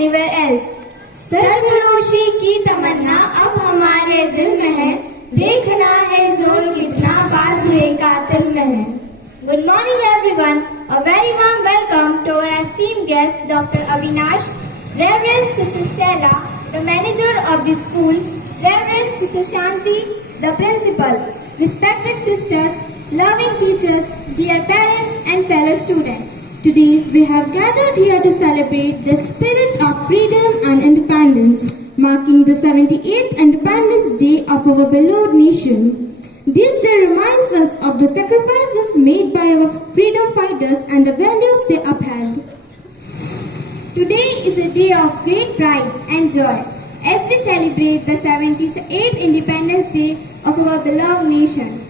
anywhere else. सरफरोशी की तमन्ना अब हमारे दिल में है, देखना है जोर कितना बाजुए कातिल में है. Good morning everyone. A very warm welcome to our esteemed guest Dr. Avinash, Reverend Sister Stella, the manager of the school, Reverend Sister Shanti, the principal, respected sisters, loving teachers, dear parents and fellow students. Today we have gathered here to celebrate the spirit of freedom and independence, marking the 78th Independence Day of our beloved nation. This day reminds us of the sacrifices made by our freedom fighters and the values they upheld. Today is a day of great pride and joy as we celebrate the 78th Independence Day of our beloved nation.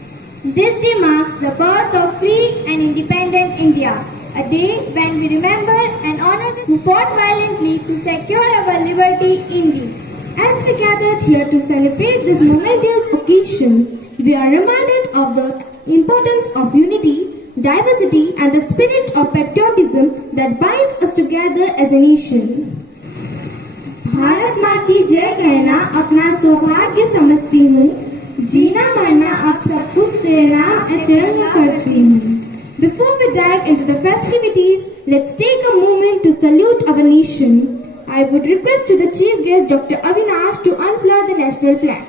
This day marks the birth of free and independent India, a day when we remember and honor those who fought violently to secure our liberty in thee. As we gathered here to celebrate this momentous occasion, we are reminded of the importance of unity, diversity and the spirit of patriotism that binds us together as a nation. Bharat माँ की जय कहना अपना सौभाग्य समझती हूँ, जीना मरना अब सब कुछ तेरा तिरंगा करती हूँ. Before we dive into the festivities, let's take a moment to salute our nation. I would request to the chief guest Dr. Avinash to unfurl the national flag.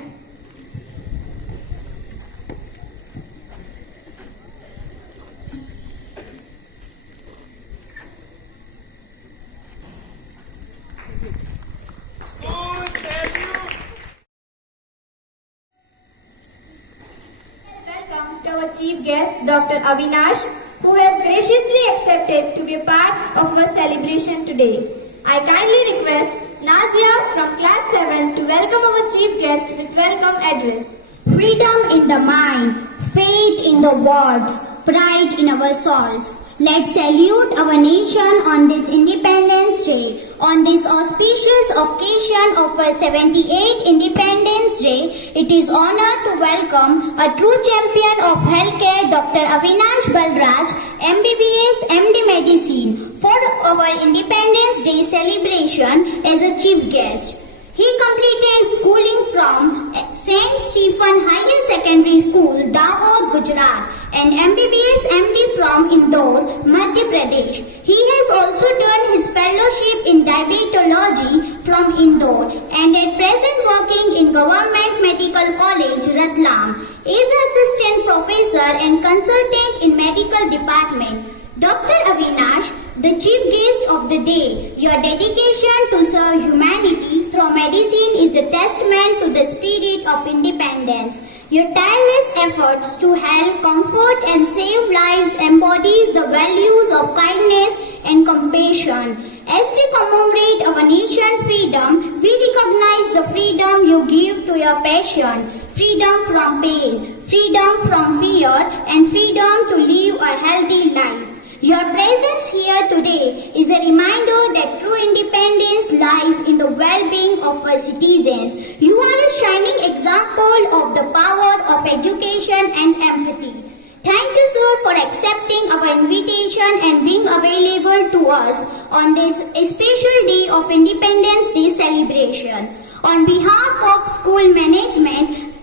Welcome to our chief guest Dr. Avinash, who has graciously accepted to be a part of our celebration today. I kindly request Nazia from class 7 to welcome our chief guest with welcome address. Freedom in the mind, faith in the words, pride in our souls. Let's salute our nation on this Independence Day. On this auspicious occasion of our 78th Independence Day, it is honor to welcome a true champion of healthcare, Dr. Avinash Balraj, MBBS, MD Medicine, for our Independence Day celebration as a chief guest. He completed schooling from St. Stephen Higher Secondary School, Dahod, Gujarat, and MBBS MD from Indore, Madhya Pradesh. He has also done his fellowship in diabetology from Indore and at present working in Government Medical College, Ratlam. Is assistant professor and consultant in medical department. Dr. Avinash, the chief guest of the day, your dedication to serve humanity through medicine is the testament to the spirit of independence. Your tireless efforts to help, comfort and save lives embodies the values of kindness and compassion. As we commemorate our nation's freedom, we recognize the freedom you give to your passion, freedom from pain, freedom from fear and freedom to live a healthy life. Your presence here today is a reminder that true independence lies in the well-being of our citizens. You are a shining example of the power of education and empathy. Thank you, sir, for accepting our invitation and being available to us on this special day of Independence Day celebration. On behalf of school management,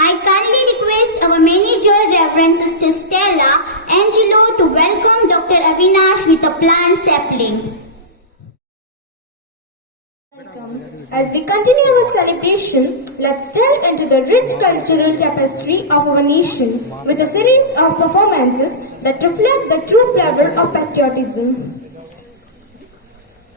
I kindly request our manager, Reverend Sister Stella Angelo, to welcome Dr. Avinash with a plant sapling. As we continue our celebration, let's delve into the rich cultural tapestry of our nation with a series of performances that reflect the true flavor of patriotism.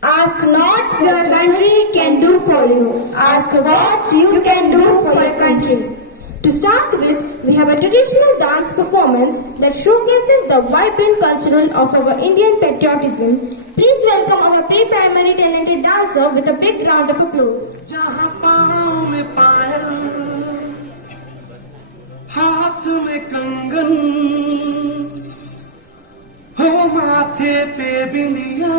Ask not what your country can do for you. Ask what you can do for your country. To start with, we have a traditional dance performance that showcases the vibrant cultural of our Indian patriotism. Please welcome our pre-primary talented dancer with a big round of applause. जहाँ पाँव में पायल, हाथ में कंगन, हो माथे पे बिंदिया.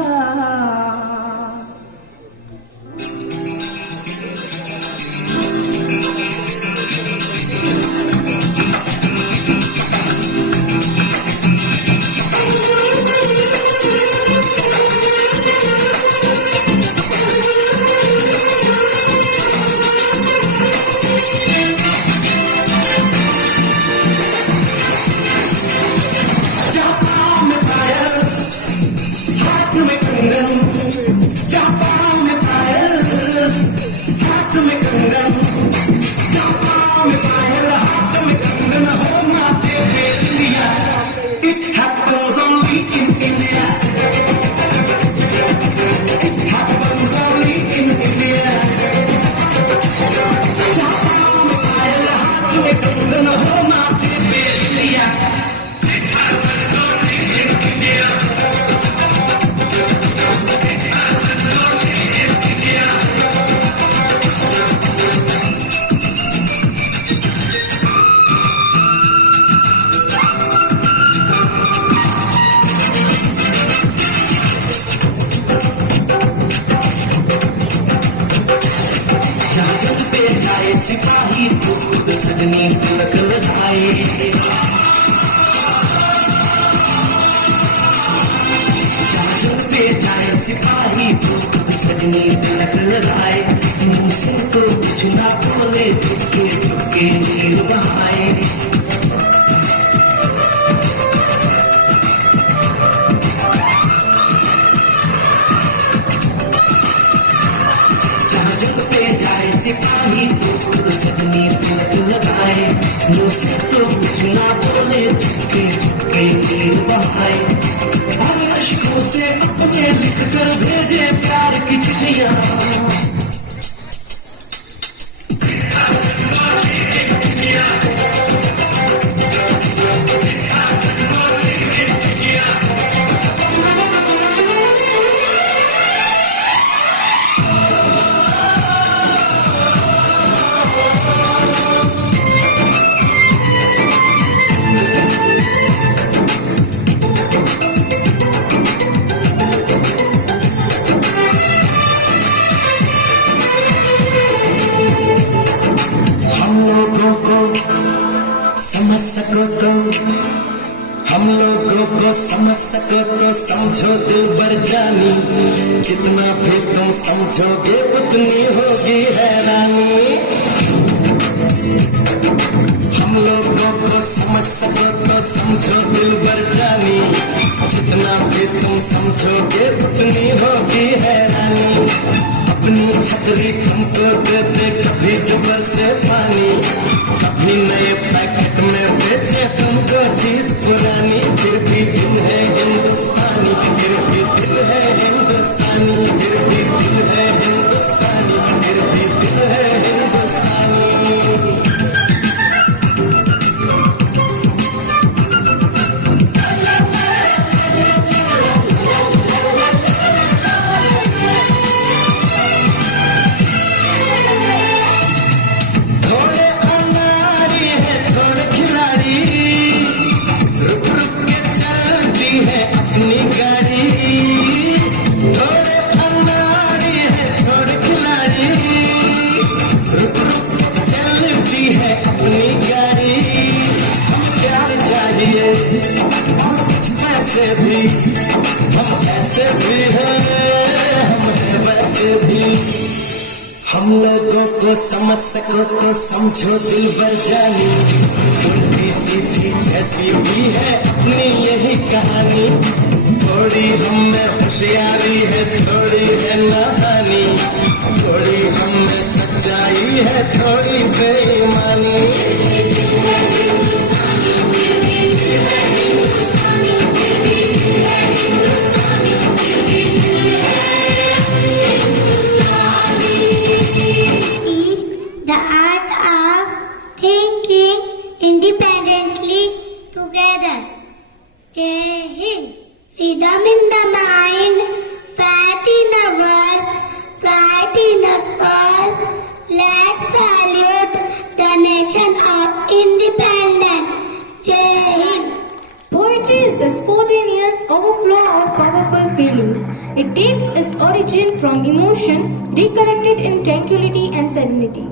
सजनी तिलक लगाए, मुंह से तो कुछ ना बोले, चुपके चुपके नीर बहाए। जहाँ जग पे जाए सिपाही तो खुद सजनी तिलक लगाए, मुंह से तो कुछ ना बोले, चुपके चुपके नीर बहाए। अश्कों से अपने लिख कर भेजे प्यार की चिट्ठियां, समझ सको तो हम लोगों को समझ सको तो समझो दिलबर जानी, जितना भी तुम समझोगे उतनी होगी हैरानी। हम लोगों को समझ सको तो समझो दिलबर जानी, जितना भी तुम समझोगे उतनी होगी हैरानी। अपनी छतरी तुमको दे दे कभी जुबर से पानी, कभी नए पैकेट में बेचे तुमको चीज पुरानी, फिर भी दिल है हिंदुस्तानी, फिर भी दिल है हिंदुस्तानी, फिर भी दिल है हिंदुस्तानी, फिर भी दिल है हिंदुस्तानी। भी हम ऐसे भी हैं, हम हैं वैसे भी। हम लोगों को समझ सको तो समझो दिलबर जानी, उल्टी सीधी जैसी भी है अपनी यही कहानी। थोड़ी हम में होशियारी है, थोड़ी है नादानी, थोड़ी हम में सच्चाई है, थोड़ी बेईमानी। The art of thinking independently together. Jai Hind. Freedom in the mind, faith in the world, pride in the soul. Let's salute the nation of independence. Jai Hind. Poetry is the spontaneous overflow of powerful feelings. It takes its origin from emotion, recollected in tranquility and serenity.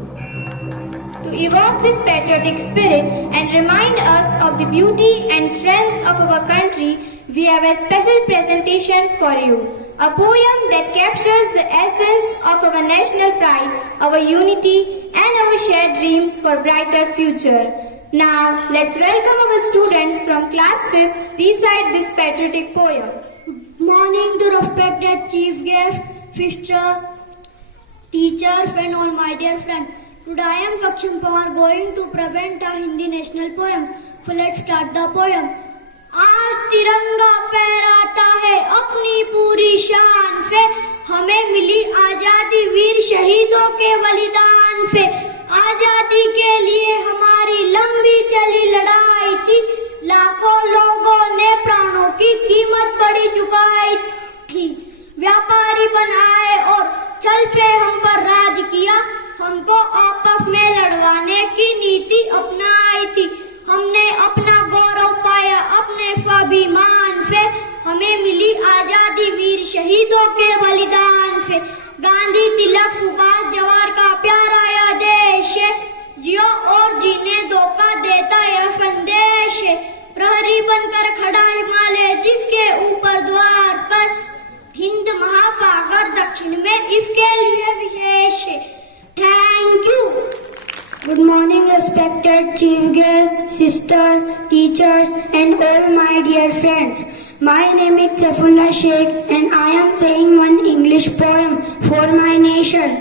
To evoke this patriotic spirit and remind us of the beauty and strength of our country, we have a special presentation for you. A poem that captures the essence of our national pride, our unity and our shared dreams for brighter future. Now, let's welcome our students from class 5th recite this patriotic poem. Morning to respected chief guest, sister, teachers and all my dear friends. Today I am Saksham Pawar going to present a Hindi national poem. So let's start the poem. आज तिरंगा फहराता है अपनी पूरी शान से, हमें मिली आजादी वीर शहीदों के बलिदान से। आजादी के लिए हमारी लंबी चली लड़ाई थी, लाखों लोगों ने प्राणों की कीमत बड़ी चुकाई थी। व्यापारी बनाए और चल से हम पर राज किया, हमको आपस में लड़वाने की नीति अपनाई थी। हमने अपना गौरव पाया अपने स्वाभिमान से, हमें मिली आजादी वीर शहीदों के बलिदान से। गांधी तिलक सुभाष जवाहर का प्यारा यह देश है, जियो और जीने दो का देता यह संदेश है। प्रहरी बनकर खड़ा हिमालय जिसके ऊपर द्वार पर, हिंद महासागर दक्षिण में इसके लिए विशेष है। Thank you. Good morning, respected chief guest, sister, teachers, and all my dear friends. My name is Saifullah Sheikh, and I am saying one English poem for my nation.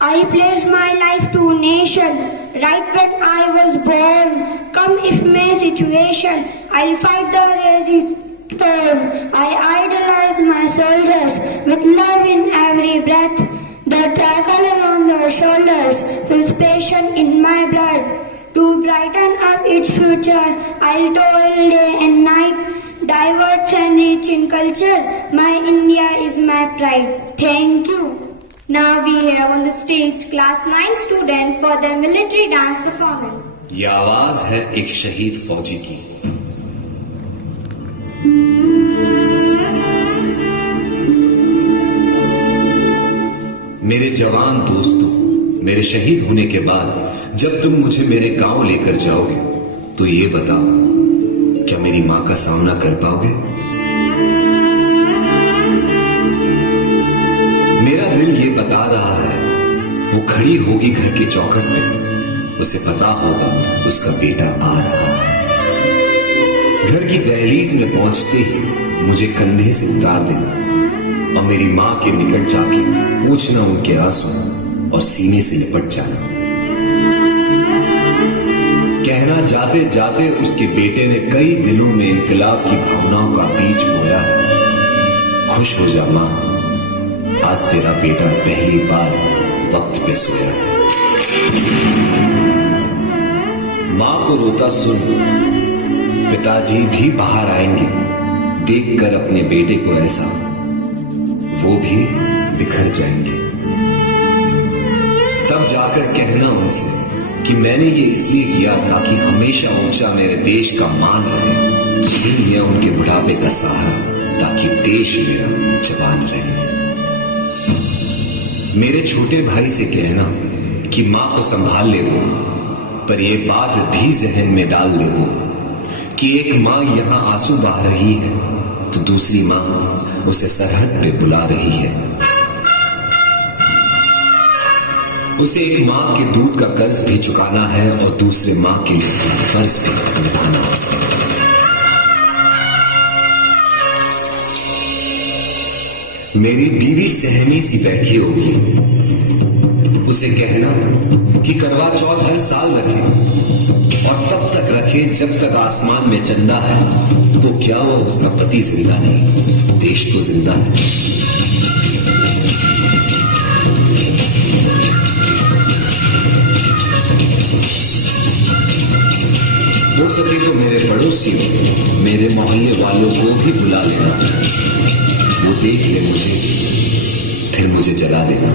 I pledge my life to nation, right when I was born. Come if may situation, I'll fight the rising storm. I idolize my soldiers with love in every breath. The dragon on their shoulders feels passion in my blood. To brighten up its future, I'll toil day and night. Diverse and rich in culture, my India is my pride. Thank you. Now we have on the stage class 9 student for their military dance performance. ये आवाज है एक शहीद फौजी की। मेरे जवान दोस्तों, मेरे शहीद होने के बाद जब तुम मुझे मेरे गांव लेकर जाओगे तो ये बताओ, क्या मेरी मां का सामना कर पाओगे? मेरा दिल ये बता रहा है, वो खड़ी होगी घर के चौखट पे, उसे पता होगा उसका बेटा आ रहा है। घर की दहलीज में पहुंचते ही मुझे कंधे से उतार देना और मेरी मां के निकट जाके पूछना उनके आंसू और सीने से लिपट जाना। कहना जाते जाते उसके बेटे ने कई दिलों में इनकलाब की भावनाओं का बीज बोया है। खुश हो जा मां, आज तेरा बेटा पहली बार वक्त पे सोया है। मां को रोता सुन पिताजी भी बाहर आएंगे, देखकर अपने बेटे को ऐसा वो भी बिखर जाएंगे। तब जाकर कहना उनसे कि मैंने ये इसलिए किया ताकि हमेशा ऊंचा मेरे देश का मान रहे। छीन लिया उनके बुढ़ापे का सहारा ताकि देश मेरा जवान रहे। मेरे छोटे भाई से कहना कि मां को संभाल ले वो, पर ये बात भी जहन में डाल ले वो कि एक मां यहां आंसू बहा रही है तो दूसरी मां उसे सरहद पे बुला रही है। उसे एक मां के दूध का कर्ज भी चुकाना है और दूसरे मां के फर्ज भी निभाना है। मेरी बीवी सहमी सी बैठी होगी, उसे कहना कि करवा चौथ हर साल रखे और तब तक रखे जब तक आसमान में चंदा है। तो क्या वो उसका पति जिंदा नहीं, देश तो जिंदा है। हो सके तो मेरे पड़ोसियों, मेरे मोहल्ले वालों को भी बुला लेना। वो देख ले मुझे, फिर मुझे जला देना।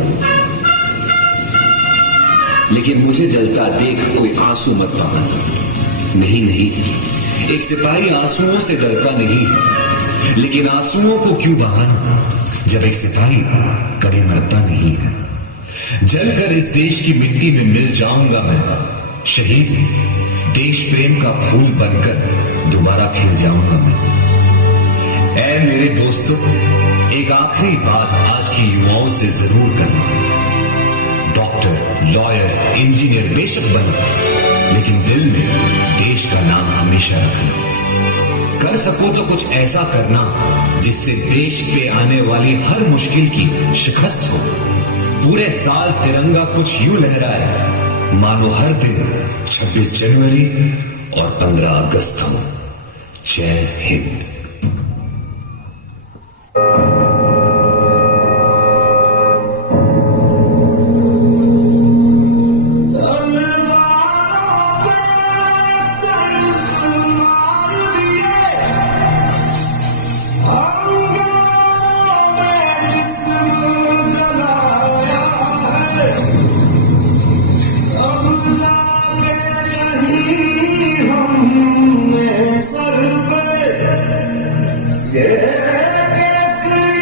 लेकिन मुझे जलता देख कोई आंसू मत बहाना। नहीं नहीं, एक सिपाही आंसुओं से डरता नहीं है, लेकिन आंसुओं को क्यों बहाना जब एक सिपाही कभी मरता नहीं है। जलकर इस देश की मिट्टी में मिल जाऊंगा मैं, शहीद देश प्रेम का फूल बनकर दोबारा खिल जाऊंगा मैं। ऐ मेरे दोस्तों, एक आखिरी बात आज की युवाओं से जरूर करना। डॉक्टर, लॉयर, इंजीनियर बेशक बनो, लेकिन दिल में देश का नाम हमेशा रखना। कर सको तो कुछ ऐसा करना जिससे देश पे आने वाली हर मुश्किल की शिकस्त हो। पूरे साल तिरंगा कुछ यूं लहराए मानो हर दिन 26 जनवरी और 15 अगस्त हो। जय हिंद। ये कैसे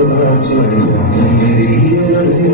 सुबह चल जाए मेरी निकल के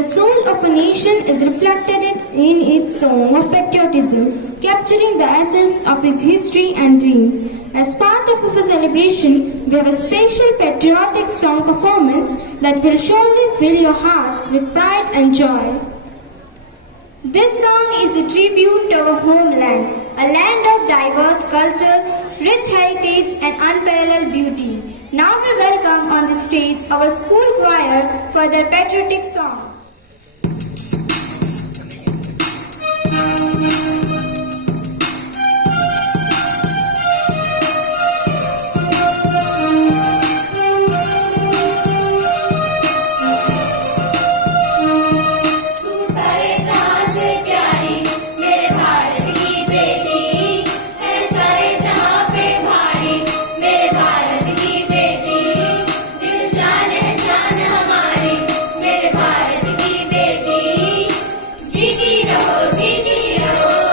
The soul of a nation is reflected in its song of patriotism, capturing the essence of its history and dreams. As part of our celebration, we have a special patriotic song performance that will surely fill your hearts with pride and joy. This song is a tribute to our homeland, a land of diverse cultures, rich heritage and unparalleled beauty. Now we welcome on the stage our school choir for their patriotic song. जीती रहो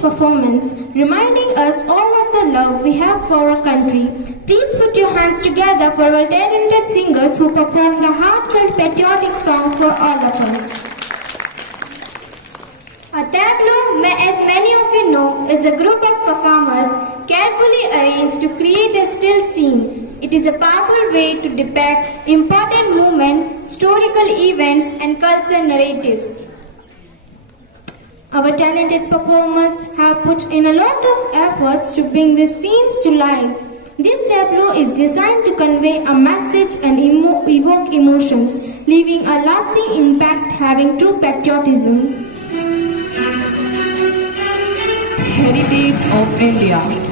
performance, reminding us all of the love we have for our country. Please put your hands together for our talented singers who performed a heartfelt patriotic song for all of us. A tableau, as many of you know, is a group of performers carefully arranged to create a still scene. It is a powerful way to depict important movements, historical events, and cultural narratives. Our talented performers have put in a lot of efforts to bring these scenes to life. This tableau is designed to convey a message and evoke emotions, leaving a lasting impact, having true patriotism. Heritage of India.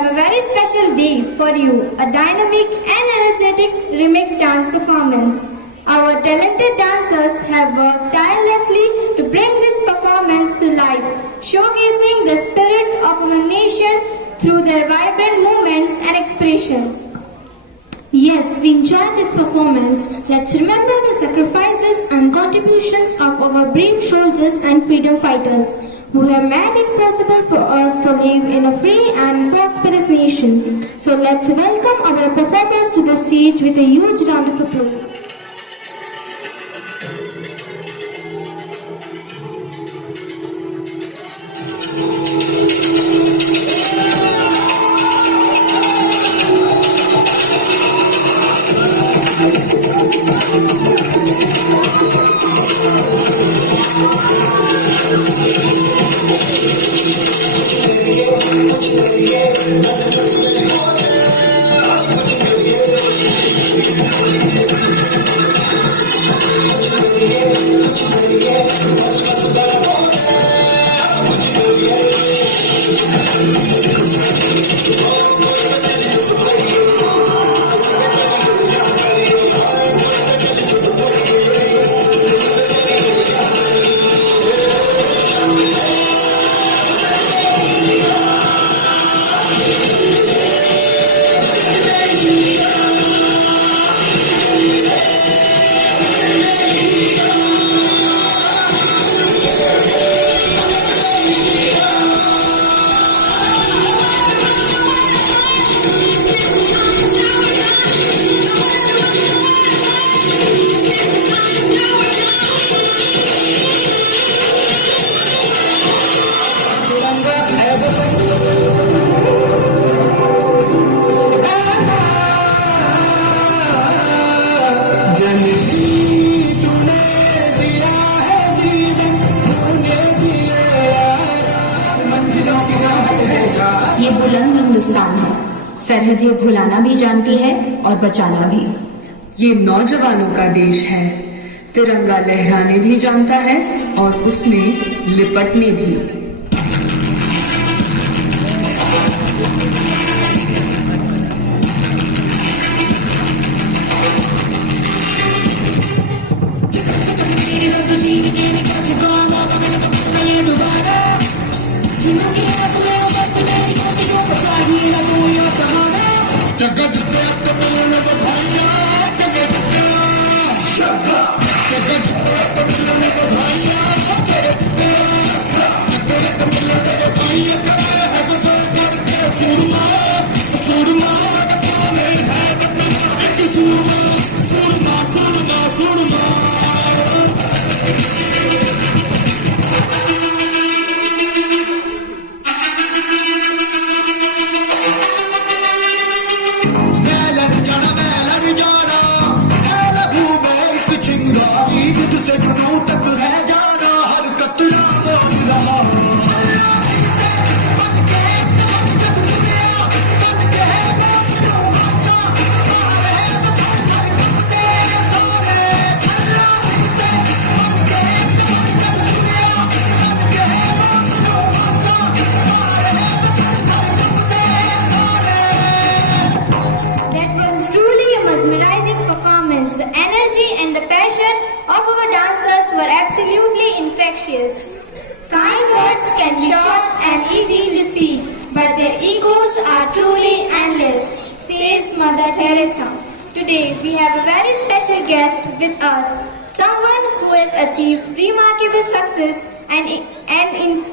have a very special day for you, a dynamic and energetic remix dance performance. Our talented dancers have worked tirelessly to bring this performance to life, showcasing the spirit of our nation through their vibrant movements and expressions. Yes, we enjoyed this performance. Let's remember the sacrifices and contributions of our brave soldiers and freedom fighters who have made it possible for us to live in a free and prosperous nation. So let's welcome our performers to the stage with a huge round of applause. ये बुलंद हिंदुस्तान है, सरहदें भुलाना भी जानती है और बचाना भी। ये नौजवानों का देश है, तिरंगा लहराने भी जानता है और उसमें लिपटने भी। infectious. Kind words can be short and easy to speak, but their echoes are truly endless, says Mother Teresa. Today we have a very special guest with us, someone who has achieved remarkable success and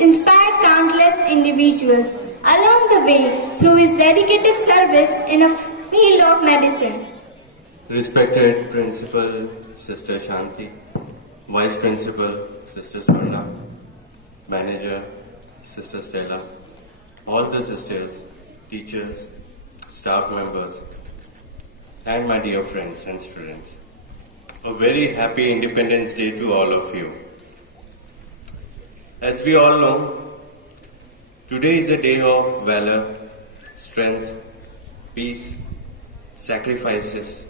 inspired countless individuals along the way through his dedicated service in a field of medicine. Respected Principal Sister Shanti, Vice Principal Sister Swarna, Manager Sister Stella, all the sisters, teachers, staff members, and my dear friends and students. A very happy Independence Day to all of you. As we all know, today is a day of valor, strength, peace, sacrifices,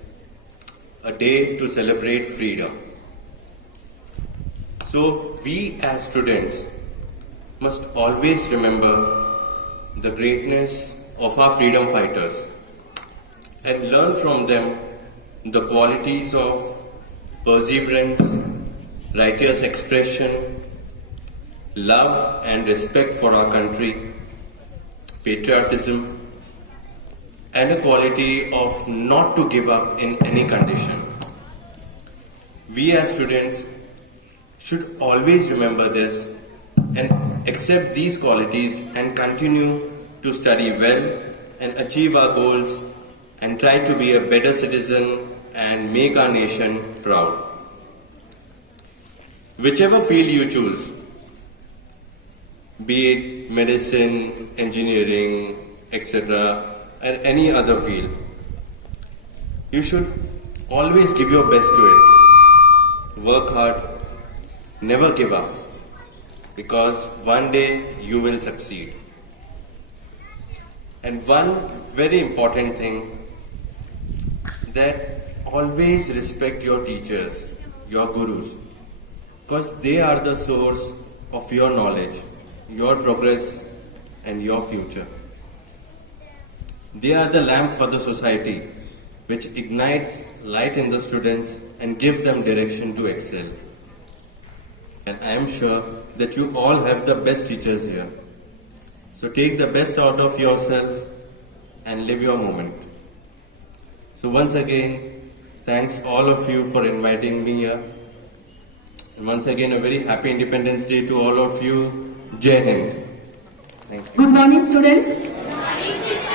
a day to celebrate freedom. So we as students must always remember the greatness of our freedom fighters and learn from them the qualities of perseverance, righteous expression, love and respect for our country, patriotism, and a quality of not to give up in any condition. We as students should always remember this and accept these qualities and continue to study well and achieve our goals and try to be a better citizen and make our nation proud. Whichever field you choose, be it medicine, engineering, etc., and any other field, you should always give your best to it. Work hard, never give up, because one day you will succeed. And one very important thing, that always respect your teachers, your gurus, because they are the source of your knowledge, your progress and your future. They are the lamp for the society, which ignites light in the students and give them direction to excel. And I am sure that you all have the best teachers here. So take the best out of yourself and live your moment. So once again, thanks all of you for inviting me here. And once again, a very happy Independence Day to all of you. Jai Hind. Thank you. Good morning, students. Good morning, sister.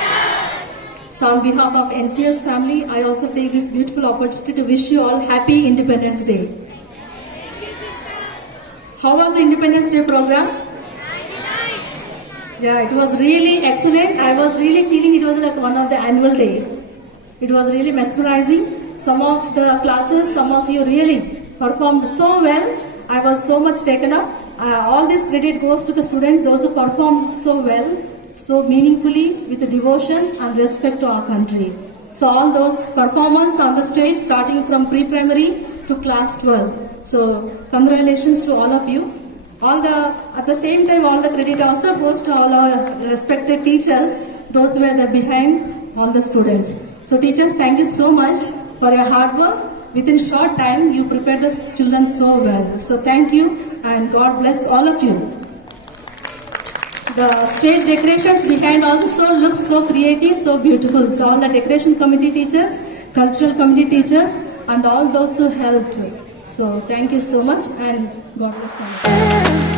So on behalf of NCS family, I also take this beautiful opportunity to wish you all happy Independence Day. Thank you, sister. How was the Independence Day program? Yeah, it was really excellent. I was really feeling it was like one of the annual day. It was really mesmerizing. Some of the classes, some of you really performed so well. I was so much taken up. All this credit goes to the students, those who performed so well, so meaningfully, with the devotion and respect to our country. So all those performers on the stage, starting from pre-primary to class 12. So congratulations to all of you. At the same time, all the credit also goes to all our respected teachers, those who were behind all the students. So teachers, thank you so much for your hard work. Within short time, you prepared the children so well. So thank you and God bless all of you. The stage decorations behind also looks so creative, so beautiful. So all the decoration committee teachers, cultural committee teachers, and all those who helped. So thank you so much and God bless all of you.